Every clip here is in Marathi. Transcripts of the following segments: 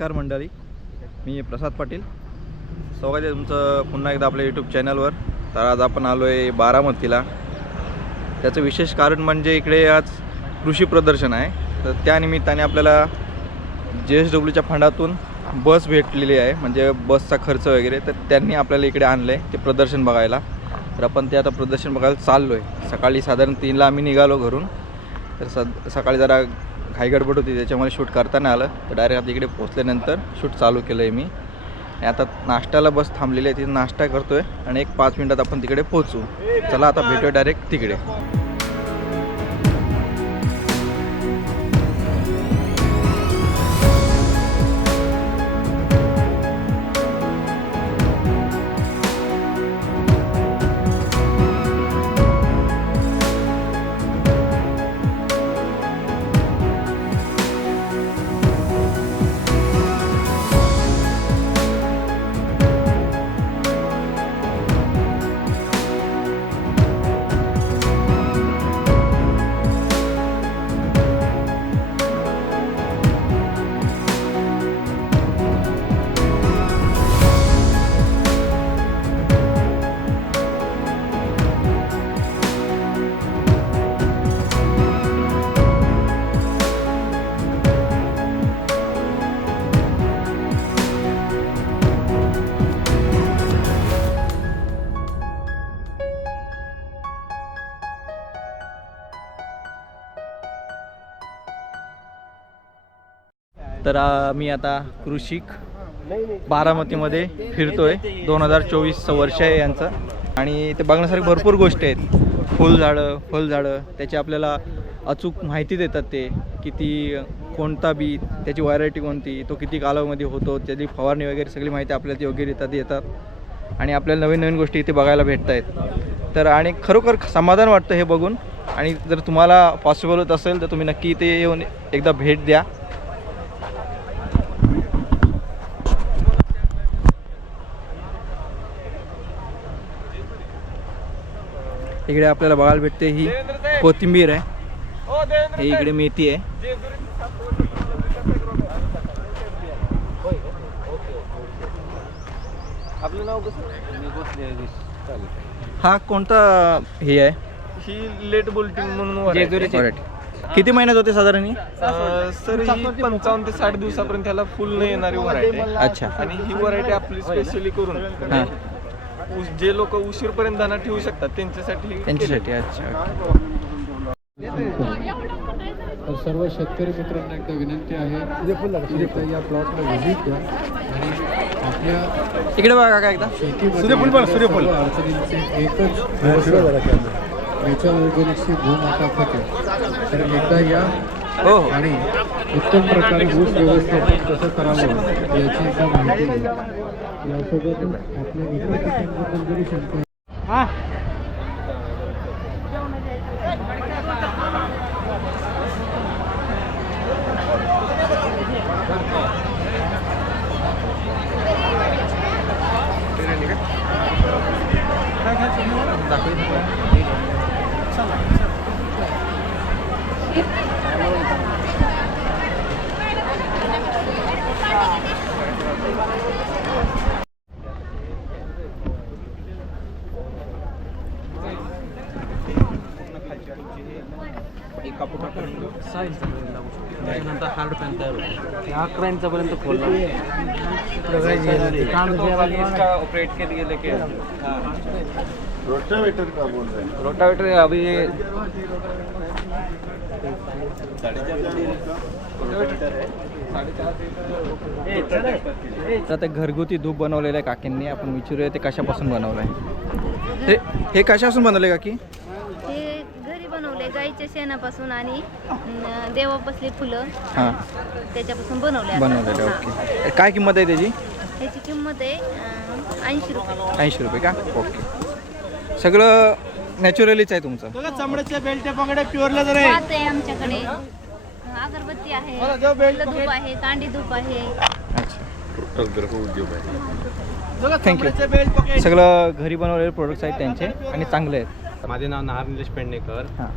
नमस्कार मंडळी, मी प्रसाद पाटील. स्वागत आहे तुमचं पुन्हा एकदा आपल्या यूट्यूब चॅनलवर. तर आज आपण आलो आहे बारामतीला. त्याचं विशेष कारण म्हणजे इकडे आज कृषी प्रदर्शन आहे. तर त्यानिमित्ताने आपल्याला JSWच्या फंडातून बस भेटलेली आहे, म्हणजे बसचा खर्च वगैरे. तर त्यांनी आपल्याला इकडे आणलं आहे ते प्रदर्शन बघायला. तर आपण ते आता प्रदर्शन बघायला चाललो आहे. सकाळी साधारण 3ला आम्ही निघालो घरून. तर सकाळी जरा घाई गडबड होती, त्याच्यामुळे शूट करता नाही आलं. तर डायरेक्ट आता इकडे पोचल्यानंतर शूट चालू केलं आहे मी. आता नाश्त्याला बस थांबलेली आहे, तिथे नाश्ता करतो आहे आणि 5 मिनिटात आपण तिकडे पोहोचू. चला आता भेटूया डायरेक्ट तिकडे. तर मी आता कृषिक बारामतीमध्ये फिरतोय. 2024 वर्ष आहे यांचं आणि ते बघण्यासारखी भरपूर गोष्टी आहेत. फुलझाडं, फळझाडं, त्याची आपल्याला अचूक माहिती देतात. ते किती, कोणता बी, त्याची व्हरायटी कोणती, तो किती कालावधीमध्ये होतो, त्याची फवारणी वगैरे सगळी माहिती आपल्याला योग्य देतात आणि आपल्याला नवीन नवीन गोष्टी इथे बघायला भेटत आहेत. तर आणि खरोखर समाधान वाटतं हे बघून. आणि जर तुम्हाला पॉसिबल होत असेल तर तुम्ही नक्की इथे येऊन एकदा भेट द्या. इकडे आपल्याला बघायला भेटते ही कोथिंबीर आहे, हे इकडे मेथी आहे. आपलं नाव कसं? हा कोणता हे आहे? ही लेट बोल्टिंग म्हणून किती महिन्यात होते साधारण ही? सर ही 55 ते 60 दिवसापर्यंत त्याला फुल न येणारी व्हरायटी आहे. अच्छा. आणि ही व्हरायटी आपली स्पेशली करून हां, जे लोक उशीरपर्यंत दाना ठेवू शकतात त्यांच्यासाठी. अच्छा. तर सर्व शेतकरी मित्रांना एकदा विनंती आहे की या प्लॉटला व्हिजिट द्या आणि आपल्या इकडे बघा का एकदा. सूर्यफूल अडचणींचे एकच नेचर ऑर्गॅनिक्सची भूमाता खते. तर एकदा या हो हो. आणि उत्तम प्रकारे ऊस व्यवस्थापन कसं करावं याची एकदा माहिती घ्या. यासोबतच आपल्या इतर पिकांबद्दल जरी शंका त्याच्यानंतर हार्ड पॅन तयार होतो. 11 इंचापर्यंत खोलला ऑपरेट केले गेले की रोटावेटर अभी तर ते घरगुती धूप बनवलेलं आहे काकींनी. आपण विचारूया ते कशापासून बनवलं आहे. हे कशापासून बनवलं काकी? हे घरी बनवले गाईच्या शेणापासून आणि देवापासली फुलं हां, त्याच्यापासून बनवले. ओके. काय किंमत आहे त्याची? त्याची किंमत आहे 80 रुपये. 80 रुपये का? ओके. सगळं नॅचरलीच आहे तुमचं? चमड्याचे बेल्ट पकडे प्युअरला जर वात आहे आमच्याकडे, अगरबत्ती आहे, फुलं धूप आहे, कांडी धूप आहे. अच्छा, थँक्यू. सगळं घरी बनवलेले प्रोडक्ट्स आहेत त्यांचे आणि चांगले आहेत. माझे नाव नाहार निलेश पेडणेकर. हां,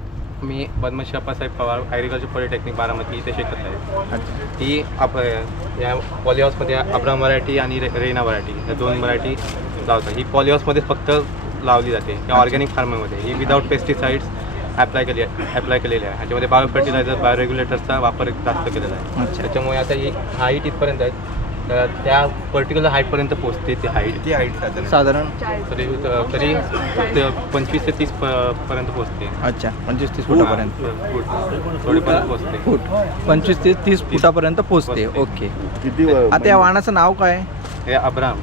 मी पद्मश्री अप्पासाहेब पवार ॲग्रिकल्चर पॉलिटेक्निक बारामती इथे शिकत आहे. ही या पॉलिहाऊसमध्ये अब्राम व्हरायटी आणि रेना व्हरायटी या 2 व्हरायटी लावतात. ही पॉलिहाऊसमध्ये फक्त लावली जाते या ऑर्गॅनिक फार्मिंगमध्ये. ही विदाऊट पेस्टिसाइड्स अप्लाय केलेली आहे. ह्याच्यामध्ये बायो फर्टिलायझर बायो रेग्युलेटरचा वापर जास्त केलेला आहे. त्याच्यामुळे आता ही हाईट इथपर्यंत आहे. त्या पर्टिक्युलर हाईटपर्यंत पोहोचते. ती हाईट साधारण तरी 25 ते 30 पर्यंत पोहोचते. अच्छा 25-30 फुटापर्यंत. थोडीपर्यंत पोहोचते. फूट 25 ते 30 फुटापर्यंत पोहोचते. ओके. आता या वाहनाचं नाव काय? हे अब्राम.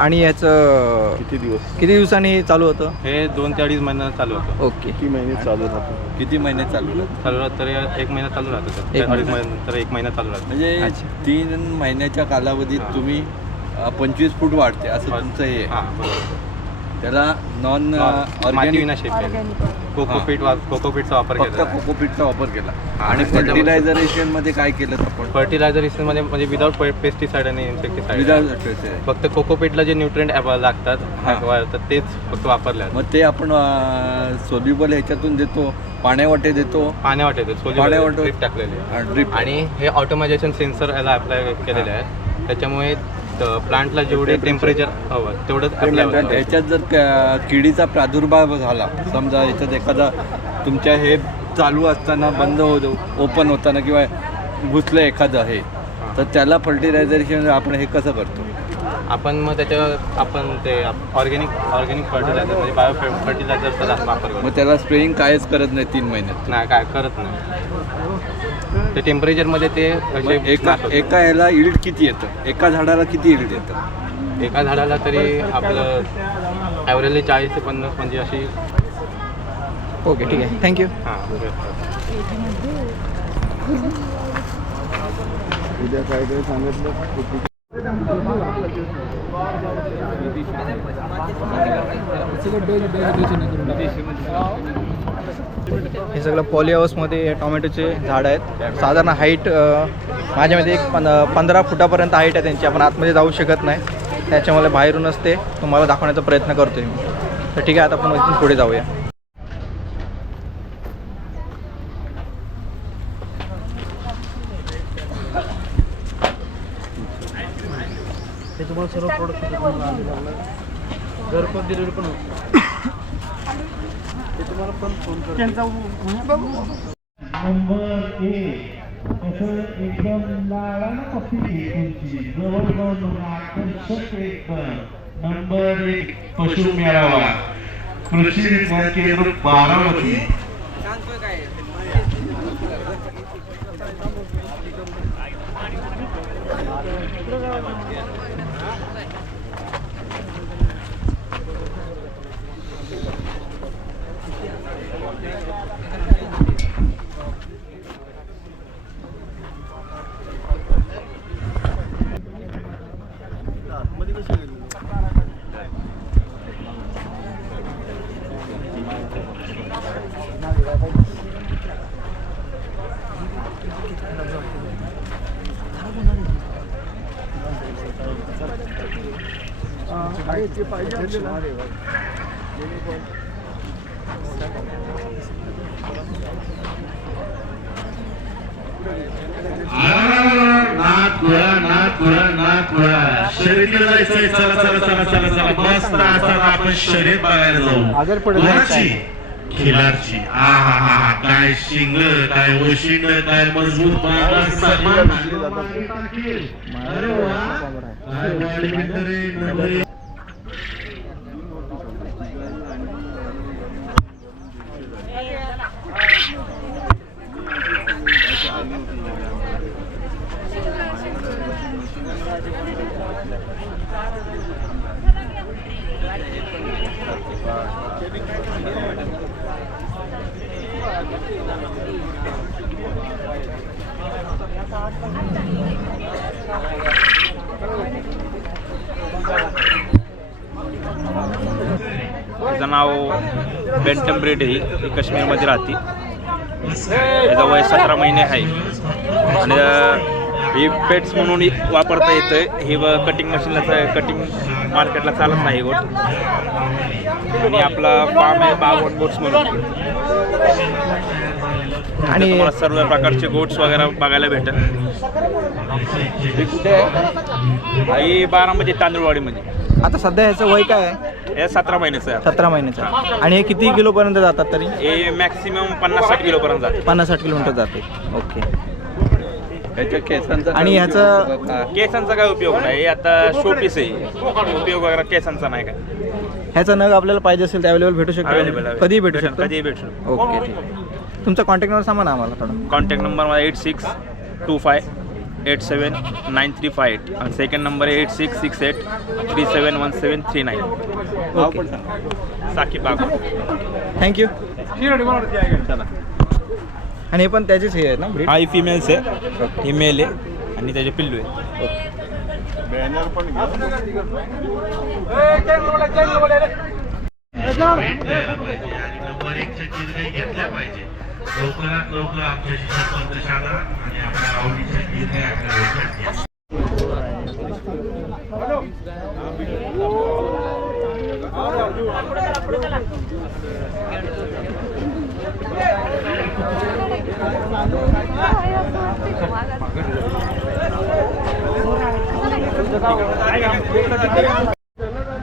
आणि याचं किती दिवसांनी चालू होतं? हे 2 ते 2.5 महिना चालू होतं. ओके. किती महिने चालू राहतं चालू राहतं तर 1 महिना चालू राहतं सर. 2.5 महिना तर 1 महिना चालू राहतं. म्हणजे 3 महिन्याच्या कालावधीत तुम्ही 25 फूट वाढते असं तुमचं हे हां बरोबर. त्याला नॉन माती ऑर्गॅनिक विना शेती कोकोपीटचा वापर फक्त केला. कोकोपीटचा वापर केला. आणि फर्टिलायझरेशन मध्ये काय केलं आपण? फर्टिलायझरेशनमध्ये म्हणजे विदाऊट पेस्टिसाइड आणि इन्सेक्टिसाइड. विदाउट फक्त कोकोपीटला जे न्यूट्रिएंट लागतात तर तेच फक्त वापरले आहेत. मग ते आपण सोल्युबल ह्याच्यातून देतो, पाण्यावाटे देतो, पाण्यावाटे पाण्यावाटे ड्रिप टाकलेले ड्रिप. आणि हे ऑटोमायझेशन सेन्सर याला अप्लाय केलेले आहेत. त्याच्यामुळे प्लांटला जेवढे टेम्परेचर हवं तेवढंच अप्लाय होतं. ह्याच्यात जर किडीचा प्रादुर्भाव झाला, समजा याच्यात एखादा तुमच्या हे चालू असताना बंद होतो, ओपन होताना किंवा घुसलं एखादं हे, तर त्याला फर्टिलायझरेशन आपण हे कसं करतो? आपण मग आपण ते ऑर्गॅनिक फर्टिलायझर म्हणजे बायो फर्टिलायझरचा वापर करतो. मग त्याला स्प्रेइंग कायच करत नाही 3 महिन्यात. नाही काय करत नाही. ते टेम्परेचरमध्ये ते एका ह्याला इल्ड किती येतं? एका झाडाला किती इल्ड येतं? एका झाडाला तरी आपलं ॲव्हरेजली 40 ते 50 म्हणजे अशी. ओके ठीक आहे. थँक्यू. हां उद्या काय काय सांगितलं? हे सगळं पॉली हाऊसमध्ये टोमॅटोचे झाड आहेत. साधारण हाईट माझ्यामध्ये एक 15 फुटापर्यंत हाईट आहे त्यांची. आपण आतमध्ये जाऊ शकत नाही, त्याच्यामुळे बाहेरूनच ते तुम्हाला दाखवण्याचा प्रयत्न करतोय मी. तर ठीक आहे, आता आपण इथून पुढे जाऊया. हे तुम्हाला सर्व प्रोडक्ट घरपोच डिलिव्हरी पण होतं. ते तुम्हाला पण फोन नंबर 1 असं एकदम लाळानं पक्षी तुमची जवळजवळ आकर्षक एकदम नंबर 1 पशु मेळावा कृषी विज्ञान केंद्र बारामती. शर्यतीला जायचंय. चला मस्त असताना आपण शर्यत बघायला जाऊ. कोणाची? खिलारची. हा काय शिंग, काय वशिंड, काय मजबूत सन्मान. अरे वा, काय वाढवित रे नवरे. तिचं नाव बेंटम ब्रीड आहे. ही काश्मीरमध्ये राहते. त्याचं वय 17 महिने आहे आणि हे पेट्स म्हणून वापरता येतं. हे कटिंग मशीनला कटिंग मार्केटला चालत नाही गोट. आणि आपला फार्म आहे बागवड गोट्स म्हणून. आणि तुम्हाला सर्व प्रकारचे गोट्स वगैरे बघायला भेटेल. हे कुठे आहे? ही बारामती तांदूळवाडीमध्ये. आता सध्या ह्याचं वय काय आहे? हे 17 महिन्याचं आहे. 17 महिन्याचं. आणि हे किती किलोपर्यंत जातात तरी? हे मॅक्सिमम 50-60 किलोपर्यंत जाते. 50-60 किलोमीटर जाते. ओके. ह्याच्या केसांचा आणि काय ह्याचं- उपयोग आहे? केसांचा काय उपयोग नाही. हे आता शोपीस आहे. उपयोग वगैरे केसांचा नाही काय. ह्याचा नग आपल्याला पाहिजे असेल तर अवेलेबल भेटू अवेलेबल शकतो? कधीही भेटू शकतो? कधीही भेटू शकतो. ओके, ठीक आहे. तुमचा कॉन्टॅक्ट नंबर सांगा ना आम्हाला थोडा. कॉन्टॅक्ट नंबर माझा 8625879358 आणि सेकंड नंबर 8668371739. नाव पण सांगा. साकी बाग. थँक्यू. आणि हे पण त्याचेच हे आहे ना breed? हा ही फिमेल्स आहे. ही मेल आहे आणि त्याचे पिल्लू आहे. नंबर 1च्या निर्णय घेतल्या पाहिजे. लवकरात लवकर आमच्याशी संपर्क साधा आणि आपल्या आवडीचा निर्णय आपल्या डोक्यात घ्या.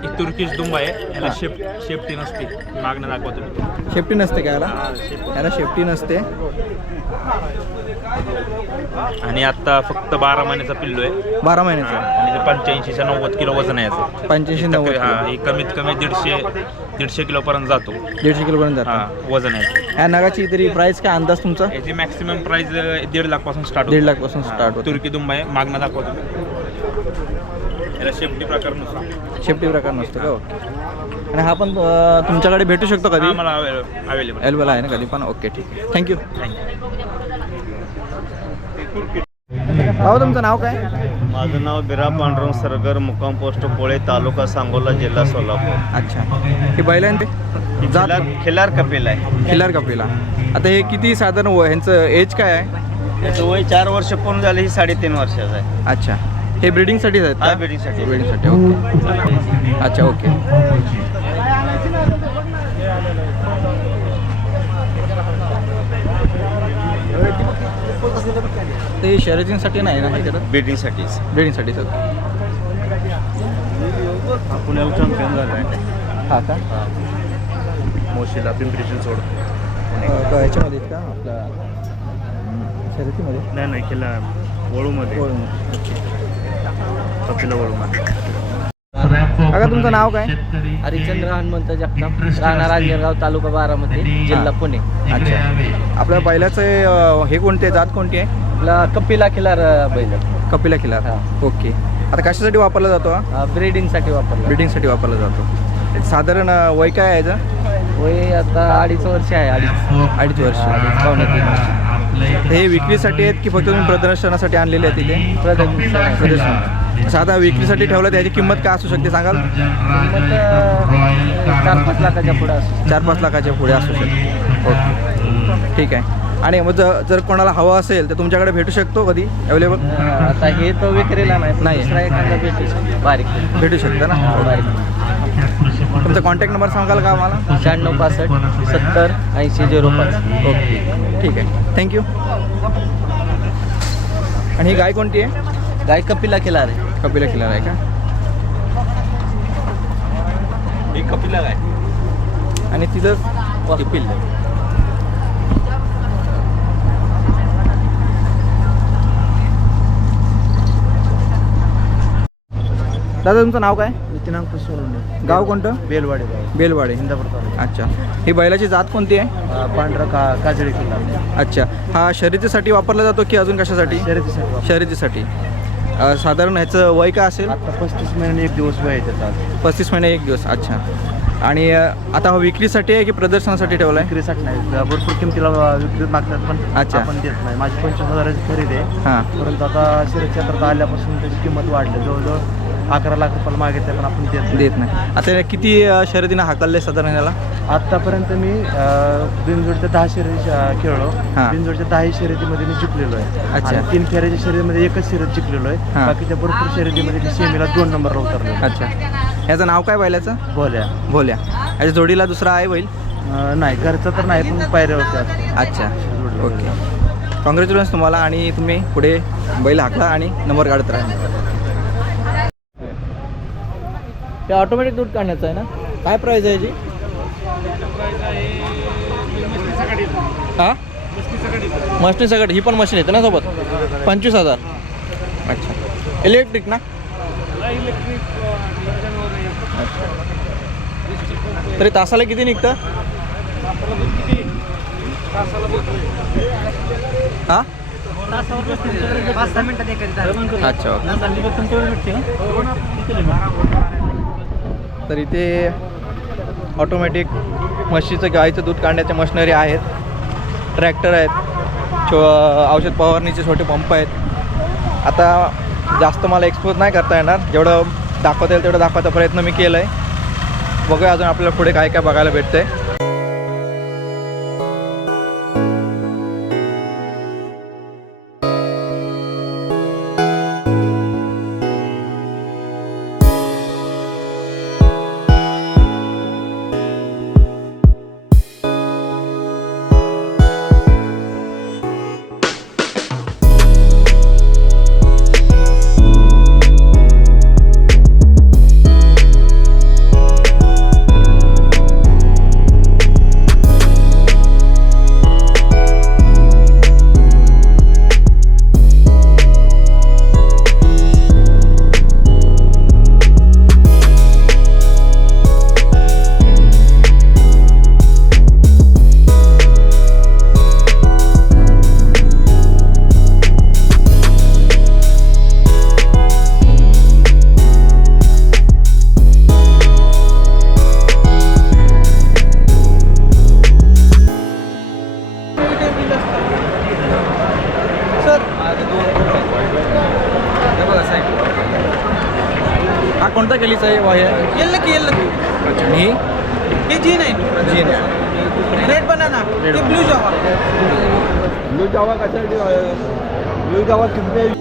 ही तुर्किश दुंबा आहे. याला शेपटी नसते. मागणं दाखवतो मी. शेफ्टी नसते का याला? याला शेफ्टी नसते. आणि आता फक्त 12 महिन्याचा पिल्लू आहे. 12 महिन्याचा. आणि ते 85 90 किलो वजन आहे याचं. 85-90 हा ही कमीत कमी 150 किलोपर्यंत जातो. 150 किलोपर्यंत हा जातो. वजन आहे. ह्या नगाची तरी प्राइस काय अंदाज तुमचा? याची मॅक्सिमम प्राइस 1.5 लाख पासून स्टार्ट 1.5 लाख पासून स्टार्ट होतो. तुर्की दुंबा आहे. मागणं दाखवतो मी. याला शेपटी प्रकार नसतो. शेफ्टी प्रकार नसतो का? ओके. आणि हा पण तुमच्याकडे भेटू शकतो कधी? मला अवेलेबल. अवेलेबल आहे ना कधी पण? ओके, ठीक आहे. थँक्यू. भाऊ तुमचं नाव काय? माझं नाव बिरा पांडुरंग सरगर, मुक्काम पोस्ट पोळे, तालुका सांगोला, जिल्हा सोलापूर. अच्छा. हे बैलांचे जात खिलार कपिल आहे. खिलार कपिला. आता हे किती साधारण ह्यांचं एज काय आहे? त्याचं वय 4 वर्ष पूर्ण झाले. ही 3.5 वर्षाचं आहे. अच्छा. हे ब्रीडिंगसाठीच आहेत हा का? ब्रीडिंगसाठी. ब्रीडिंगसाठी. ओके. अच्छा, ओके. ते शर्यतींसाठी नाही ना हे करत? ब्रीडिंगसाठीच. ब्रीडिंगसाठीच. ओके. पुण्याला चॅम्पियन झाला आहे. हा का? मोशीला पिंपरी चिंचवड. ह्याच्यामध्ये आहेत का आपल्या शर्यतीमध्ये? नाही खिलार वळूमध्ये. कपिला वळूमध्ये. काका तुमचं नाव काय? हरिचंद्र हनुमंत जगताप, राहणार रांजणगाव, तालुका बारामती, जिल्हा पुणे. अच्छा. आपल्या बैलाचं हे कोणते जात कोणती आहे? आपला कपिला खिलार बैल कपिला खिलार. हा. ओके. आता कशासाठी वापरला जातो हा? ब्रीडिंगसाठी वापरला. ब्रीडिंगसाठी वापरला जातो. साधारण वय काय आहे याचं? वय आता 2.5 वर्ष आहे. 2.5 वर्ष. पावणे 3 वर्ष. हे विक्रीसाठी आहेत की फक्त तुम्ही प्रदर्शनासाठी आणलेले आहेत इथे? प्रदर्शन. साधा विक्रीसाठी ठेवलं त्याची किंमत काय असू शकते सांगाल? 4-5 लाखाच्या पुढे असतो. 4-5 लाखाच्या पुढे असू शकते. ओके, ठीक आहे. आणि मग जर कोणाला हवं असेल तर तुमच्याकडे भेटू शकतो कधी अवेलेबल? आता हे तर विक्रीला नाही. नाही. दुसरा एखादा भेटू बारीक भेटू शकतं ना? बारीक. तुमचा कॉन्टॅक्ट नंबर सांगाल का आम्हाला? 9665 70 8005. ओके, ठीक आहे. थँक्यू. आणि ही गाय कोणती आहे? गाय कपिला खिलार आहे. कपिला खिलार आहे का? ही कपिला काय? आणि तिथं कपिल. दादा तुमचं नाव काय? नितीनांक सोनवणे. गाव कोणतं? बेलवाडी गाव, बेलवाडी. इंदापूर तालुका. अच्छा. ही बैलाची जात कोणती आहे? पांढरा काजळी खिलार. अच्छा. हा शर्यतीसाठी वापरला जातो की अजून कशासाठी? शर्यतीसाठी. शर्यतीसाठी. साधारण ह्याचं वय काय असेल? आता 35 महिने 1 दिवस वय आहे त्याचा. 35 महिने 1 दिवस. अच्छा. आणि आता हा विक्रीसाठी आहे की प्रदर्शनासाठी ठेवला आहे? विक्रीसाठी नाही. भरपूर किमतीला विक्रीत मागतात पण अच्छा. आपण देत नाही. माझी 25,000ची खरेदी आहे. हां. परंतु आता शर्यत क्षेत्रात आल्यापासून त्याची किंमत वाढली. जवळजवळ 11 लाख रुपयाला मागितले पण आपण देत नाही. आता किती शर्यतीनं हाकलले साधारण याला? आतापर्यंत मी बिनजोडच्या 10 शर्यती खेळलो. हां. बिनजोडच्या 10 शर्यतीमध्ये मी जिंकलेलो आहे. अच्छा. आणि 3 खेळाच्या शर्यतीमध्ये एकच शर्यत जिंकलेलो आहे. हां. बाकीच्या भरपूर शर्यतीमध्ये मी सेमीला 2 नंबरला उतरलो. अच्छा. याचं नाव काय बैलाचं? बोल्या भोल्या. याच्या जोडीला दुसरा आहे बैल? नाही घरचं तर नाही पण पायऱ्यावरती असतं. अच्छा. ओके. कॉंग्रॅच्युलेशन्स तुम्हाला आणि तुम्ही पुढे बैल हाकला आणि नंबर काढत राहा. ते ऑटोमॅटिक दूध काढण्याचं आहे ना? काय प्राईज आहे याची? हां, मशीन सगळं. ही पण मशीन येते ना सोबत? 25,000. अच्छा. इलेक्ट्रिक ना? अच्छा. तरी तासाला किती निघतं? हां, 5-6 मिनिटात एखादी. अच्छा. ओके. तर इथे ऑटोमॅटिक म्हशीचं गाईचं दूध काढण्याच्या मशिनरी आहेत, ट्रॅक्टर आहेत, औषध फवारणीचे छोटे पंप आहेत. आता जास्त मला एक्सपोज नाही करता येणार, जेवढं दाखवता येईल तेवढं दाखवायचा प्रयत्न मी केला आहे. बघूया अजून आपल्याला पुढे काय काय बघायला भेटतं आहे. हा कोणता केलीचा आहे वाय? येल्लं की अच्छा. आणि हे जीन आहे. जीन रेड बनाना ते ब्लू जावा. ब्लू जावा कशासाठी? ब्लू जावा किती?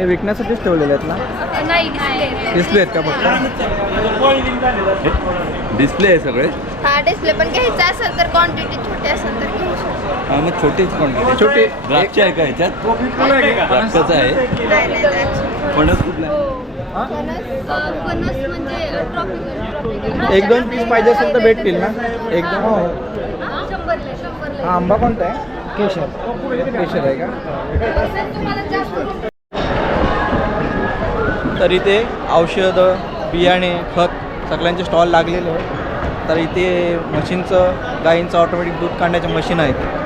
हे विकण्यासाठीच ठेवलेले आहेत ना? नाही डिस्प्ले आहेत का फक्त? डिस्प्ले आहे सगळे. हा डिस्प्ले पण घ्यायचा असेल तर क्वांटिटी छोटी असेल तर घेऊ शकतो. हा मग छोटीच क्वांटिटी. छोटी द्राक्ष आहे का ह्याच्यात? द्राक्षाचं आहे. नाही द्राक्ष. फणस कुठला आहे? फणस म्हणजे ट्रॉपिकल. 1-2 पीस पाहिजे असेल तर भेटतील ना? 1-2 हो. 100 हा आंबा कोणता आहे? केशर. केशर आहे का? तुम्हाला जास्त तर इथे औषधं, बियाणे, खत सगळ्यांचे स्टॉल लागलेले आहेत. तर इथे मशीनचं, गाईंचं ऑटोमॅटिक दूध काढण्याचे मशीन आहेत.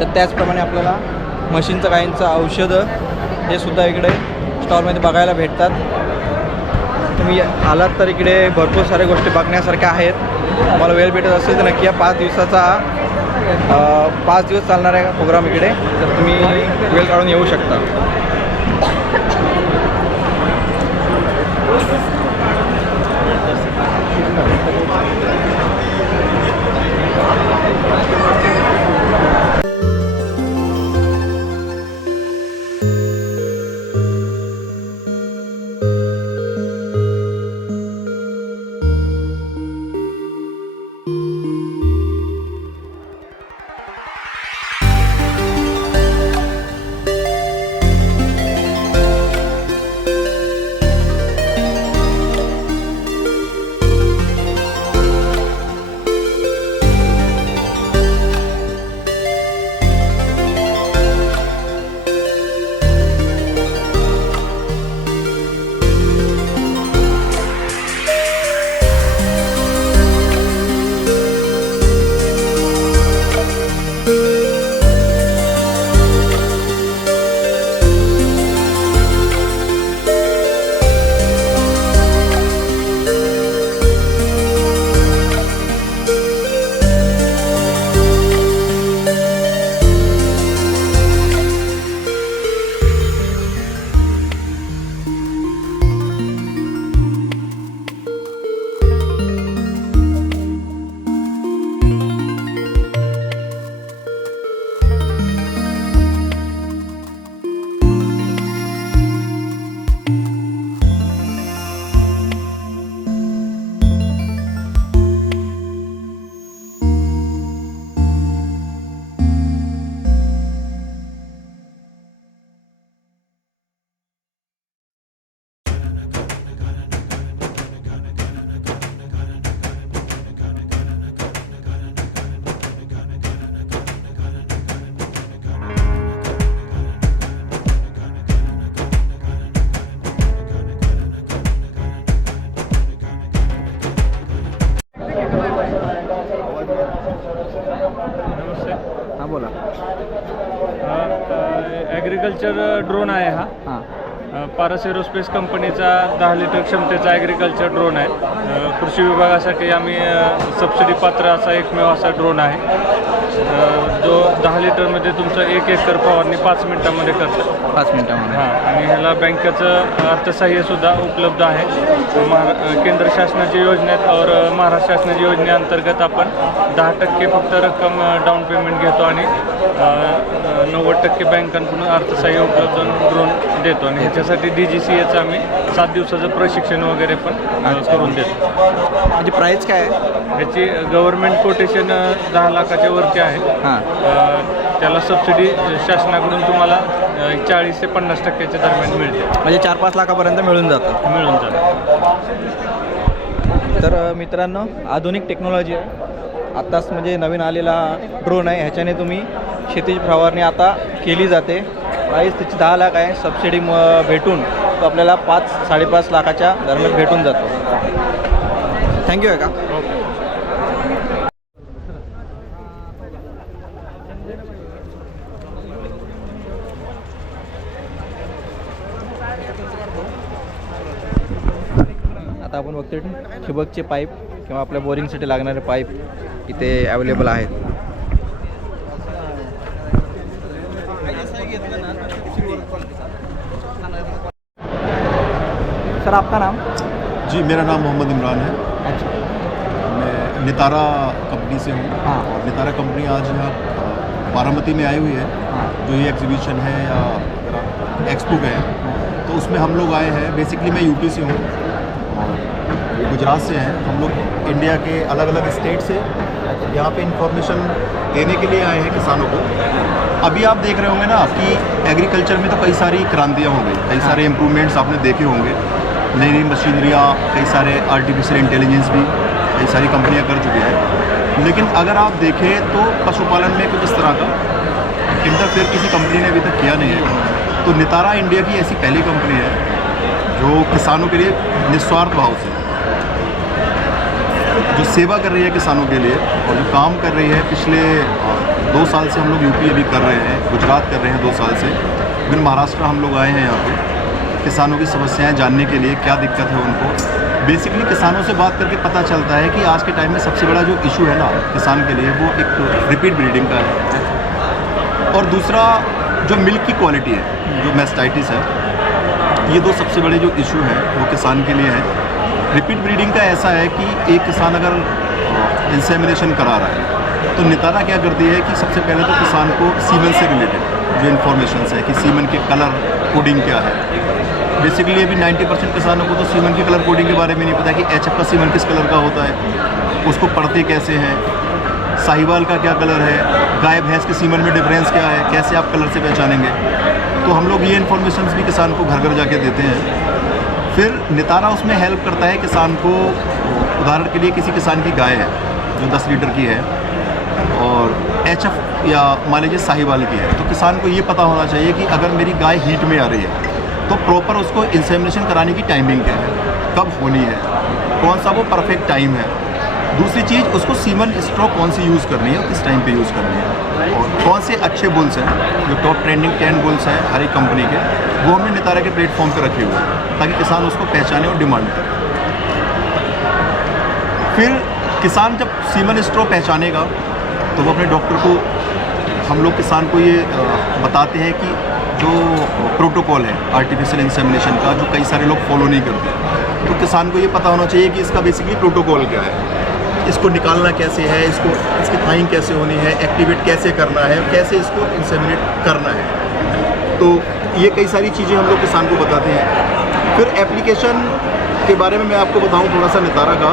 तर त्याचप्रमाणे आपल्याला मशीनचं गाईंचं औषधं हे सुद्धा इकडे स्टॉलमध्ये बघायला भेटतात. तुम्ही आलात तर इकडे भरपूर साऱ्या गोष्टी बघण्यासारख्या आहेत. तुम्हाला वेळ भेटत असेल तर नक्की या 5 दिवसाचा 5 दिवस चालणारा प्रोग्राम इकडे, तर तुम्ही वेळ काढून येऊ शकता. हां बोला. ॲग्रिकल्चर ड्रोन आहे हा. हां पारस एरोस्पेस कंपनीचा 10 लिटर क्षमतेचा ॲग्रिकल्चर ड्रोन आहे. कृषी विभागासाठी आम्ही सबसिडी पात्र असा एकमेव असा ड्रोन आहे, जो 10 लिटरमध्ये तुमचं 1 एकर फवारणी 5 मिनिटांमध्ये करतं. 5 मिनिटामध्ये. हां, आणि ह्याला बँकेचं अर्थसहाय्यसुद्धा उपलब्ध आहे. केंद्र शासनाच्या योजनेत और महाराष्ट्र शासनाच्या योजनेअंतर्गत आपण 10% फक्त रक्कम डाऊन पेमेंट घेतो आणि 90% बँकांकडून अर्थसहाय्य उपलब्ध ड्रोन देतो. आणि ह्याच्यासाठी DGCAचं आम्ही 7 दिवसाचं प्रशिक्षण वगैरे पण करून देतो. म्हणजे प्राईस काय आहे ह्याची गव्हर्नमेंट कोटेशन 10 लाखाच्या वरती आहे. हां त्याला सबसिडी शासनाकडून तुम्हाला 40 ते 50% दरम्यान मिळते. म्हणजे 4-5 लाखापर्यंत मिळून जातं. मिळून जातं. तर मित्रांनो, आधुनिक टेक्नॉलॉजी आहे. आत्ताच म्हणजे नवीन आलेला ड्रोन आहे. ह्याच्याने तुम्ही शेतीची फवारणी आता केली जाते. प्राईस त्याची 10 लाख आहे. सबसिडी भेटून तो आपल्याला 5-5.5 लाखाच्या दरम्यान भेटून जातो. थँक्यू आहे का? ओके. आता आपण बघतोय ठिबकचे पाईप किंवा आपल्या बोरिंगसाठी लागणारे पाईप इथे अवेलेबल आहेत. सर आपका नाम? जी मेरा नाम मोहम्मद इमरान है. अच्छा. मैं नितारा कंपनी से हूँ. हाँ. और नितारा कंपनी आज यहाँ बारामती में आई हुई है. हाँ. जो ये एग्जीबिशन है या एक्सपो है तो उसमें हम लोग आए हैं. बेसिकली मैं यूपी से हूँ और गुजरात से हैं. हम लोग इंडिया के अलग अलग स्टेट से यहाँ पे इंफॉर्मेशन देने के लिए आए हैं किसानों को. अभी आप देख रहे होंगे ना कि एग्रीकल्चर में तो कई सारी क्रांतियाँ हो गई, कई सारे इम्प्रूवमेंट्स आपने देखे होंगे. नई नई मशीनरियाँ, कई सारे आर्टिफिशियल इंटेलिजेंस भी कई सारी कंपनियाँ कर चुकी हैं. लेकिन अगर आप देखें तो पशुपालन में कुछ इस तरह का इंटरफेयर किसी कंपनी ने अभी तक किया नहीं है. तो नितारा इंडिया की ऐसी पहली कंपनी है जो किसानों के लिए निस्वार्थ भाव से जो सेवा कर रही है किसानों के लिए और जो काम कर रही है. पिछले 2 साल से हम लोग यूपी अभी कर रहे हैं, गुजरात कर रहे हैं 2 साल से, फिर महाराष्ट्र हम लोग आए हैं यहाँ पे किसानों की समस्याएं जानने के लिए, क्या दिक्कत है उनको. बेसिकली किसानों से बात करके पता चलता है कि आज के टाइम में सबसे बड़ा जो इशू है ना किसान के लिए वो एक रिपीट ब्रीडिंग का है. और दूसरा जो मिल्क की क्वालिटी है, जो मैस्टाइटिस है, ये 2 सबसे बड़े जो इशू हैं वो किसान के लिए है. रिपीट ब्रीडिंग का ऐसा है कि एक किसान अगर इंसेमिनेशन करा रहा है तो नितारा क्या करती है कि सबसे पहले तो किसान को सीमन से रिलेटेड जो इन्फॉर्मेशन है कि सीमन के कलर कोडिंग क्या है. बेसिकली अभी 90% किसानों को तो सीमन की कलर कोडिंग के बारे में नहीं पता कि एचएफ का सीमन किस कलर का होता है, उसको पढ़ते कैसे हैं, साहिवाल का क्या कलर है, गाय भैंस के सीमन में डिफरेंस क्या है, कैसे आप कलर से पहचानेंगे. तो हम लोग ये इन्फॉर्मेशन भी किसान को घर घर जाके देते हैं. फिर नितारा उसमें हेल्प करता है किसान को. उदाहरण के लिए किसी किसान की गाय है जो 10 लीटर की है और एचएफ या मान लीजिए साहिवाल की है, तो किसान को ये पता होना चाहिए कि अगर मेरी गाय हीट में आ रही है तो प्रॉपर उसको इंसेमिनेशन कराने की टाइमिंग क्या है, कब होनी है, कौन सा वो परफेक्ट टाइम है. दूसरी चीज़, उसको सीमन स्ट्रो कौन सी यूज़ करनी है और किस टाइम पे यूज़ करनी है, और कौन से अच्छे बुल्स हैं जो टॉप ट्रेंडिंग 10 बुल्स हैं हर एक कंपनी के, वो हमने नितारा के प्लेटफॉर्म पे रखे हुए हैं ताकि किसान उसको पहचाने और डिमांड करे. फिर किसान जब सीमन स्ट्रो पहचानेगा तो वो अपने डॉक्टर को, हम लोग किसान को ये बताते हैं कि जो प्रोटोकॉल है आर्टिफिशियल इंसेमिनेशन का जो कई सारे लोग फॉलो नहीं करते, तो किसान को ये पता होना चाहिए कि इसका बेसिकली प्रोटोकॉल क्या है, इसको निकालना कैसे है, इसको इसकी थाइंग कैसे होनी है, एक्टिवेट कैसे करना है, कैसे इसको इंसेमिनेट करना है. तो ये कई सारी चीज़ें हम लोग किसान को बताते हैं. फिर एप्लीकेशन के बारे में मैं आपको बताऊं थोड़ा सा नितारा का.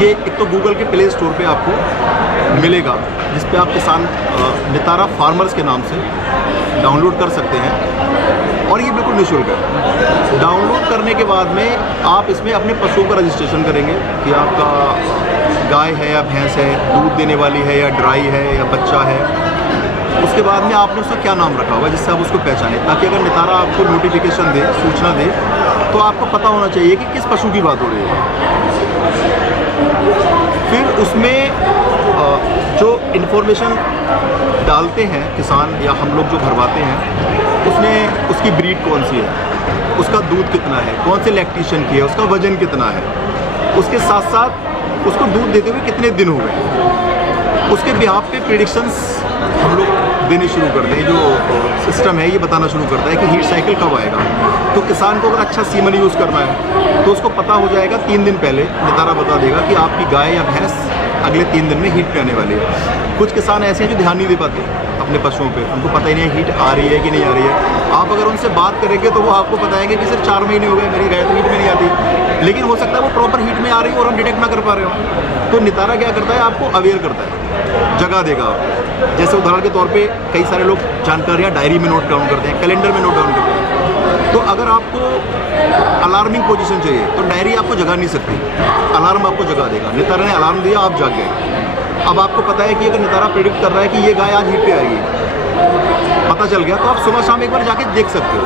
ये एक तो गूगल के प्ले स्टोर पे आपको मिलेगा जिस पे आप किसान नितारा फार्मर्स के नाम से डाउनलोड कर सकते हैं और ये बिल्कुल निःशुल्क है. डाउनलोड करने के बाद में आप इसमें अपने पशुओं का रजिस्ट्रेशन करेंगे कि आपका गाय है या भैंस है, दूध देने वाली है या ड्राई है या बच्चा है. उसके बाद में आपने उसका क्या नाम रखा हुआ है जिससे आप उसको पहचानें, ताकि अगर नितारा आपको नोटिफिकेशन दे, सूचना दे, तो आपको पता होना चाहिए कि किस पशु की बात हो रही है. फिर उसमें जो इन्फॉर्मेशन डालते हैं किसान या हम लोग जो भरवाते हैं, उसमें उसकी ब्रीड कौन सी है, उसका दूध कितना है, कौन से लैक्टेशन की है, उसका वजन कितना है, उसके साथ साथ उसको दूध देते हुए कितने दिन हो गए, उसके बिहाफ पे प्रेडिक्शंस हम लोग देने शुरू करते हैं. जो सिस्टम है ये बताना शुरू करता है कि हीट साइकिल कब आएगा. तो किसान को अगर अच्छा सीमन यूज़ करना है तो उसको पता हो जाएगा 3 दिन पहले. नितारा बता देगा कि आपकी गाय या भैंस अगले 3 दिन में हीट पे आने वाली है. कुछ किसान ऐसे हैं जो ध्यान नहीं दे पाते अपने पशुओं पे, उनको पता ही नहीं है हीट आ रही है कि नहीं आ रही है. आप अगर उनसे बात करेंगे तो वो आपको बताएंगे कि सिर्फ 4 महीने हो गए मेरी गाय तो हीट में नहीं आती, लेकिन हो सकता है वो प्रॉपर हीट में आ रही है और हम डिटेक्ट ना कर पा रहे हो. तो नितारा क्या करता है, आपको अवेयर करता है, जगह देगा. जैसे उदाहरण के तौर पे कई सारे लोग जानकारियाँ डायरी में नोट डाउन करते हैं, कैलेंडर में नोट डाउन करते हैं. तो अगर आपको अलार्मिंग पोजीशन चाहिए तो डायरी आपको जगा नहीं सकती, अलार्म आपको जगा देगा. नितारा ने अलार्म दिया, आप जाग गए. अब आपको पता है कि अगर नितारा प्रेडिक्ट कर रहा है कि ये गाय आज हीट पे आएगी, पता चल गया, तो आप सुबह शाम एक बार जाके देख सकते हो.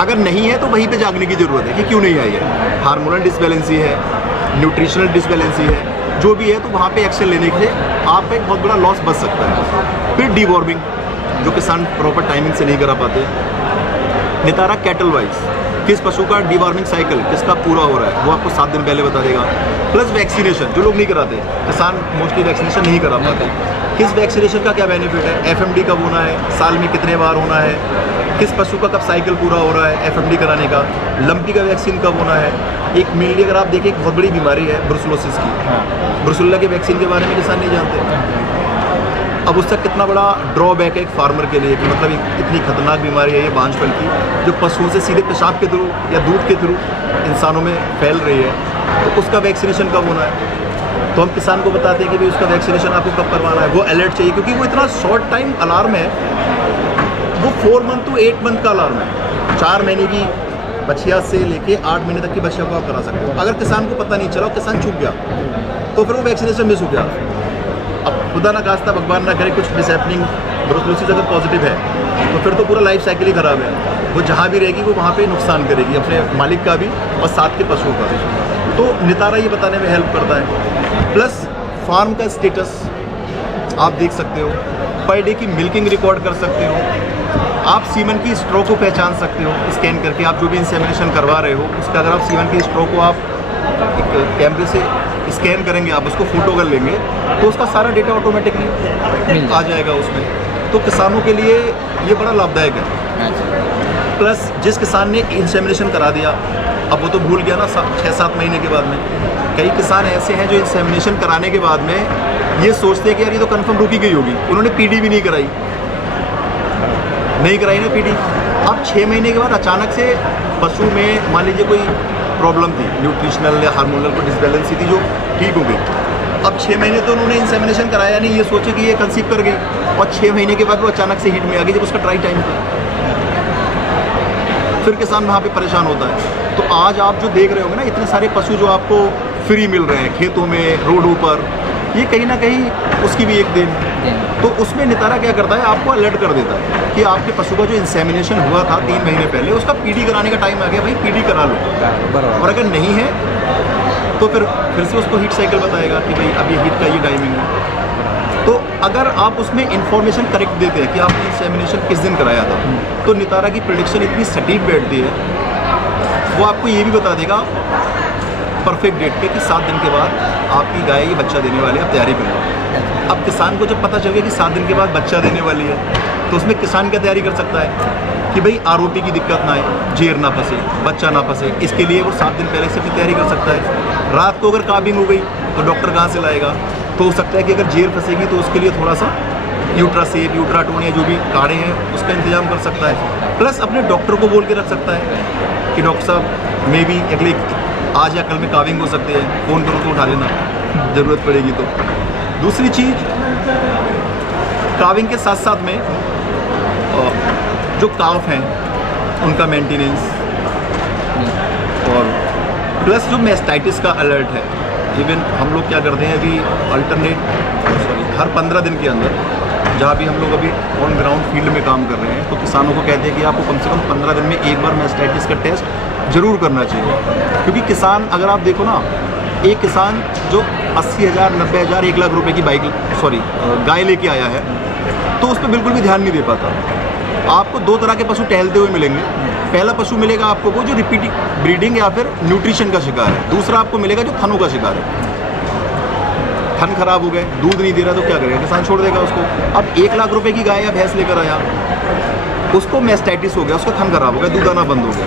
अगर नहीं है तो वहीं पे जागने की ज़रूरत है कि क्यों नहीं आई है, हार्मोनल डिसबैलेंसी है, न्यूट्रिशनल डिसबैलेंसी है, जो भी है, तो वहाँ पे एक्शन लेने से आपका एक बहुत बड़ा लॉस बच सकता है. फिर डीवॉर्मिंग जो किसान प्रॉपर टाइमिंग से नहीं करा पाते. नितारा कैटल वाइज किस पशु का डिवॉर्मिंग साइकिल किसका पूरा हो रहा है वो आपको 7 दिन पहले बता देगा। प्लस वैक्सीनेशन, जो लोग नहीं कराते, किसान मोस्टली वैक्सीनेशन नहीं करा पाते, किस वैक्सीनेशन का क्या बेनिफिट है, FMD कब होना है, साल में कितने बार होना है, किस पशु का कब साइकिल पूरा हो रहा है FMD कराने का, लंपी का वैक्सीन कब होना है। एक मेनली अगर आप देखें, एक बहुत बड़ी बीमारी है ब्रुसलोसिस की, ब्रुसुल्ला के वैक्सीन के बारे में किसान नहीं जानते। अब उसका कितना बड़ा ड्रॉबैक है एक फार्मर के लिए कि मतलब इतनी खतरनाक बीमारी है ये बांझपन की, जो पशुओं से सीधे पेशाब के थ्रू या दूध के थ्रू इंसानों में फैल रही है, तो उसका वैक्सीनेशन कब होना है। तो हम किसान को बताते हैं कि भाई उसका वैक्सीनेशन आपको कब करवाना है, वो अलर्ट चाहिए, क्योंकि वो इतना शॉर्ट टाइम अलार्म है, वो 4 मंथ to 8 मंथ का अलार्म है। 4 महीने की बछिया से लेके 8 महीने तक की बछिया को आप करा सकते हो। अगर किसान को पता नहीं चला, किसान चूक गया, तो फिर वो वैक्सीनेशन मिस हो गया। अब खुदा ना खास्ता, भगवान ना करे कुछ मिसहैपनिंग, ब्रुसलोसिस अगर पॉजिटिव है तो फिर तो पूरा लाइफ साइकिल ही खराब है। वो जहाँ भी रहेगी वो वहाँ पे नुकसान करेगी, अपने मालिक का भी और साथ के पशुओं का भी। तो नितारा ये बताने में हेल्प करता है। प्लस फार्म का स्टेटस आप देख सकते हो, पर डे की मिल्किंग रिकॉर्ड कर सकते हो, आप सीमन की स्ट्रो को पहचान सकते हो स्कैन करके। आप जो भी इंसेमिनेशन करवा रहे हो उसका अगर आप सीमन की स्ट्रो को आप एक कैमरे से स्कैन करेंगे, आप उसको फोटो कर लेंगे, तो उसका सारा डेटा ऑटोमेटिकली आ जाएगा उसमें। तो किसानों के लिए ये बड़ा लाभदायक है। प्लस जिस किसान ने इंसेमिनेशन करा दिया, अब वो तो भूल गया ना 6-7 महीने के बाद में। कई किसान ऐसे हैं जो इंसेमिनेशन कराने के बाद में ये सोचते हैं कि यार ये तो कंफर्म रुकी गई होगी, उन्होंने PD भी नहीं कराई ना PD। अब 6 महीने के बाद अचानक से पशु में मान लीजिए कोई प्रॉब्लम थी, न्यूट्रिशनल या हार्मोनल कोई डिसबैलेंसी थी जो ठीक हो गई। अब 6 महीने तो उन्होंने इंसेमिनेशन कराया नहीं, ये सोचे कि ये कंसीव कर गई, और 6 महीने के बाद वो अचानक से हीट में आ गई जब उसका ट्राई टाइम था। फिर किसान वहाँ पे परेशान होता है। तो आज आप जो देख रहे होंगे ना, इतने सारे पशु जो आपको फ्री मिल रहे हैं खेतों में, रोडों पर, ये कहीं ना कहीं उसकी भी एक देन है। तो उसमें नितारा क्या करता है, आपको अलर्ट कर देता है कि आपके पशु का जो इंसेमिनेशन हुआ था 3 महीने पहले, उसका PD कराने का टाइम आ गया, भाई PD करा लो। और अगर नहीं है तो फिर से उसको हीट साइकिल बताएगा कि भाई अभी हीट का ये टाइमिंग है। तो अगर आप उसमें इंफॉर्मेशन करेक्ट देते हैं कि आपने इंसेमिनेशन किस दिन कराया था, तो नितारा की प्रेडिक्शन इतनी सटीक बैठती है, वो आपको ये भी बता देगा परफेक्ट डेट पे कि 7 दिन के बाद आपकी गाय ये बच्चा देने वाली है, आप तैयारी करो। अब किसान को जब पता चल गया कि 7 दिन के बाद बच्चा देने वाली है, तो उसमें किसान क्या तैयारी कर सकता है कि भाई ROP की दिक्कत ना आए, जेर ना फंसे, बच्चा ना फंसे, इसके लिए वो 7 दिन पहले से अपनी तैयारी कर सकता है। रात को अगर काबिंग हो गई तो डॉक्टर कहाँ से लाएगा, तो हो सकता है कि अगर जेर फंसेगी तो उसके लिए थोड़ा सा यूट्रासेप, यूट्राटोन या जो भी काढ़े हैं उसका इंतजाम कर सकता है। प्लस अपने डॉक्टर को बोल के रख सकता है कि डॉक्टर साहब मे भी अगले आज या कल में काविंग हो सकते हैं, फ़ोन करो तो उठा लेना ज़रूरत पड़ेगी तो। दूसरी चीज़, काविंग के साथ साथ में जो काफ हैं उनका मेंटेनेंस, और प्लस जो मेस्टाइटिस का अलर्ट है। इवन हम लोग क्या करते हैं अभी हर 15 दिन के अंदर, जहाँ भी हम लोग अभी ऑन ग्राउंड फील्ड में काम कर रहे हैं, तो किसानों को कहते हैं कि आपको कम से कम 15 दिन में एक बार मेस्टाइटिस का टेस्ट ज़रूर करना चाहिए। क्योंकि किसान, अगर आप देखो ना, एक किसान जो 80,000, 90,000, 1 लाख रुपए की गाय लेके आया है, तो उस पर बिल्कुल भी ध्यान नहीं दे पाता। आपको 2 तरह के पशु टहलते हुए मिलेंगे। पहला पशु मिलेगा आपको वो जो रिपीट ब्रीडिंग या फिर न्यूट्रिशन का शिकार है। दूसरा आपको मिलेगा जो थनों का शिकार है। थन खराब हो गए, दूध नहीं दे रहा, तो क्या करेगा किसान, छोड़ देगा उसको। अब 1 लाख रुपए की गाय या भैंस लेकर आया, उसको मेस्टाइटिस हो गया, उसका थन खराब हो गया, दूध आना बंद हो गया,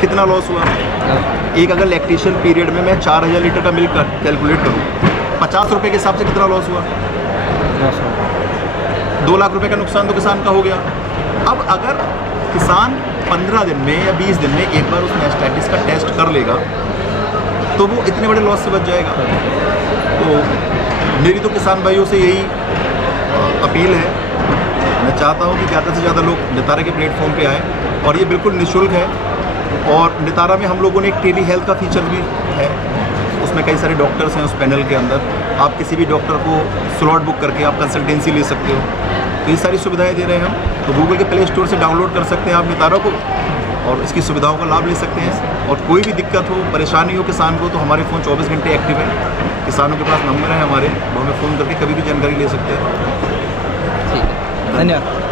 कितना लॉस हुआ। एक अगर लैक्टेशन पीरियड में मैं 4000 लीटर का मिल्क कैलकुलेट करूँ, 50 रुपये के हिसाब से कितना लॉस हुआ, 2 लाख रुपए का नुकसान तो किसान का हो गया। अब अगर किसान 15 दिन में या 20 दिन में एक बार उस मेस्टाइटिस का टेस्ट कर लेगा, तो वो इतने बड़े लॉस से बच जाएगा। तो मेरी तो किसान भाइयों से यही अपील है, मैं चाहता हूँ कि ज़्यादा से ज़्यादा लोग नितारा के प्लेटफॉर्म पे आएँ, और ये बिल्कुल निःशुल्क है। और नितारा में हम लोगों ने एक टेली हेल्थ का फीचर भी है, उसमें कई सारे डॉक्टर्स हैं उस पैनल के अंदर। आप किसी भी डॉक्टर को स्लॉट बुक करके आप कंसल्टेंसी ले सकते हो। तो ये सारी सुविधाएं दे रहे हैं हम। तो गूगल के प्ले स्टोर से डाउनलोड कर सकते हैं आप नितारा को, और इसकी सुविधाओं का लाभ ले सकते हैं। और कोई भी दिक्कत हो, परेशानी हो किसान को, तो हमारे फ़ोन 24 घंटे एक्टिव है। किसानों के पास नंबर है हमारे, वो हमें फ़ोन करके कभी भी जानकारी ले सकते हैं। ठीक है, धन्यवाद।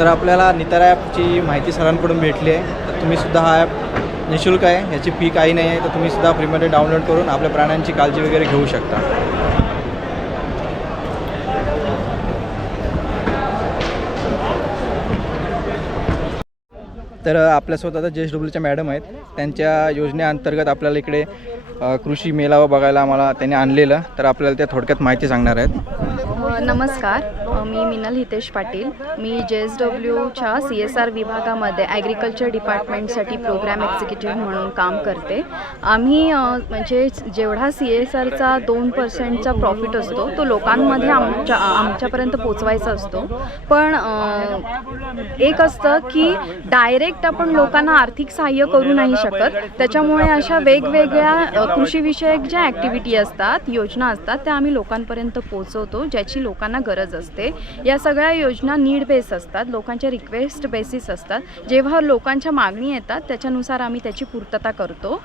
तर आपल्याला नितारा ॲपची माहिती सरांकडून भेटली आहे. तर तुम्हीसुद्धा हा ॲप निःशुल्क आहे, याची फी काही नाही आहे. तर तुम्हीसुद्धा फ्रीमध्ये डाउनलोड करून आपल्या प्राण्यांची काळजी वगैरे घेऊ शकता. तर आपल्यासोबत आता JSWच्या मॅडम आहेत. त्यांच्या योजनेअंतर्गत आपल्याला इकडे कृषी मेळावा बघायला आम्हाला त्यांनी आणलेलं. तर आपल्याला त्या थोडक्यात माहिती सांगणार आहेत. नमस्कार, मी मिनल हितेश पाटील. मी JSWच्या CSR विभागामध्ये ॲग्रिकल्चर डिपार्टमेंटसाठी प्रोग्रॅम एक्झिक्युटिव्ह म्हणून काम करते. आम्ही म्हणजे जेवढा CSRचा 2% प्रॉफिट असतो तो लोकांमध्ये आमच्यापर्यंत पोचवायचा असतो. पण एक असतं की डायरेक्ट आपण लोकांना आर्थिक सहाय्य करू नाही शकत. त्याच्यामुळे अशा वेगवेगळ्या कृषीविषयक ज्या ॲक्टिव्हिटी असतात, योजना असतात, त्या आम्ही लोकांपर्यंत पोचवतो ज्याची लोकांना गरज असते. या सगळ्या योजना नीड बेस असतात, लोकांच्या रिक्वेस्ट बेसिस असतात. जेव्हा लोकांच्या मागणी येतात त्याच्यानुसार आम्ही त्याची पूर्तता करतो.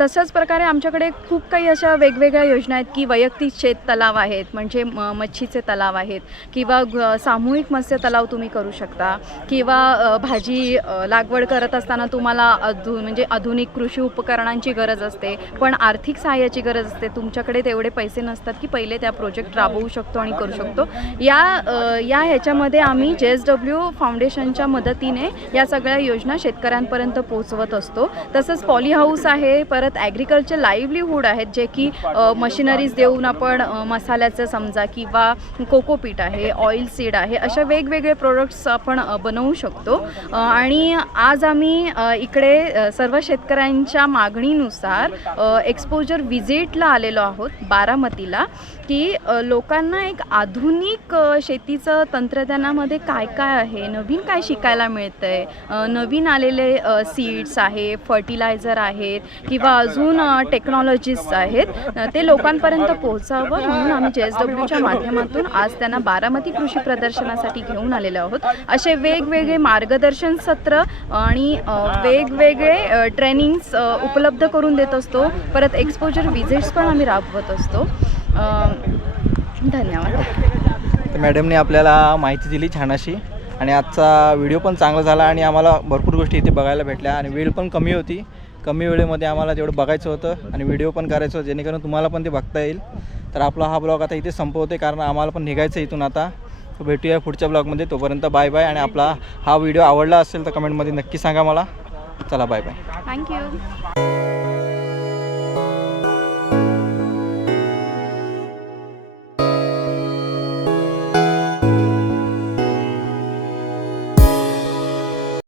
तसंच प्रकारे आमच्याकडे खूप काही अशा वेगवेगळ्या योजना आहेत की वैयक्तिक शेत तलाव आहेत, म्हणजे मच्छीचे तलाव आहेत, किंवा सामूहिक मत्स्य तलाव तुम्ही करू शकता, किंवा भाजी लागवड करत असताना तुम्हाला म्हणजे आधुनिक कृषी उपकरणांची गरज असते पण आर्थिक सहाय्याची गरज असते. तुमच्याकडे तेवढे पैसे नसतात की पहिले त्या प्रोजेक्ट राबवू शकतो आणि करू शकतो. या ह्याच्यामध्ये आम्ही JSW फाउंडेशनच्या मदतीने या सगळ्या योजना शेतकऱ्यांपर्यंत पोहोचवत असतो. तसंच पॉली हाऊस आहे, परत ॲग्रिकल्चर लाईव्हलीहूड आहेत जे की मशिनरीज देऊन आपण मसाल्याचं समजा, किंवा कोकोपीट आहे, ऑइल सीड आहे, अशा वेगवेगळे प्रोडक्ट्स आपण बनवू शकतो. आणि आज आम्ही इकडे सर्व शेतकऱ्यांच्या मागणीनुसार एक्सपोजर व्हिजिटला आलेलो आहोत बारामतीला, की लोकांना एक आधुनिक शेतीचं तंत्रज्ञानामध्ये काय काय आहे, नवीन काय शिकायला मिळतं आहे, नवीन आलेले सीड्स आहे, फर्टिलायझर आहेत, किंवा अजून टेक्नॉलॉजीज आहेत, ते लोकांपर्यंत पोहोचावं म्हणून आम्ही JSWच्या माध्यमातून आज त्यांना बारामती कृषी प्रदर्शनासाठी घेऊन आलेलो आहोत. असे वेगवेगळे मार्गदर्शन सत्र आणि वेगवेगळे ट्रेनिंग्स उपलब्ध करून देत असतो. परत एक्सपोजर व्हिजिट्स पण आम्ही राबवत असतो. धन्यवाद. तर मॅडमने आपल्याला माहिती दिली छान अशी, आणि आजचा व्हिडिओ पण चांगला झाला आणि आम्हाला भरपूर गोष्टी इथे बघायला भेटल्या. आणि वेळ पण कमी होती, कमी वेळेमध्ये आम्हाला तेवढं बघायचं होतं आणि व्हिडिओ पण करायचं होतं जेणेकरून तुम्हाला पण ते बघता येईल. तर आपला हा ब्लॉग आता इथे संपवते, कारण आम्हाला पण निघायचं इथून आता. तर भेटूया पुढच्या ब्लॉगमध्ये. तोपर्यंत बाय बाय. आणि आपला हा व्हिडिओ आवडला असेल तर कमेंटमध्ये नक्की सांगा मला. चला बाय बाय. थँक्यू.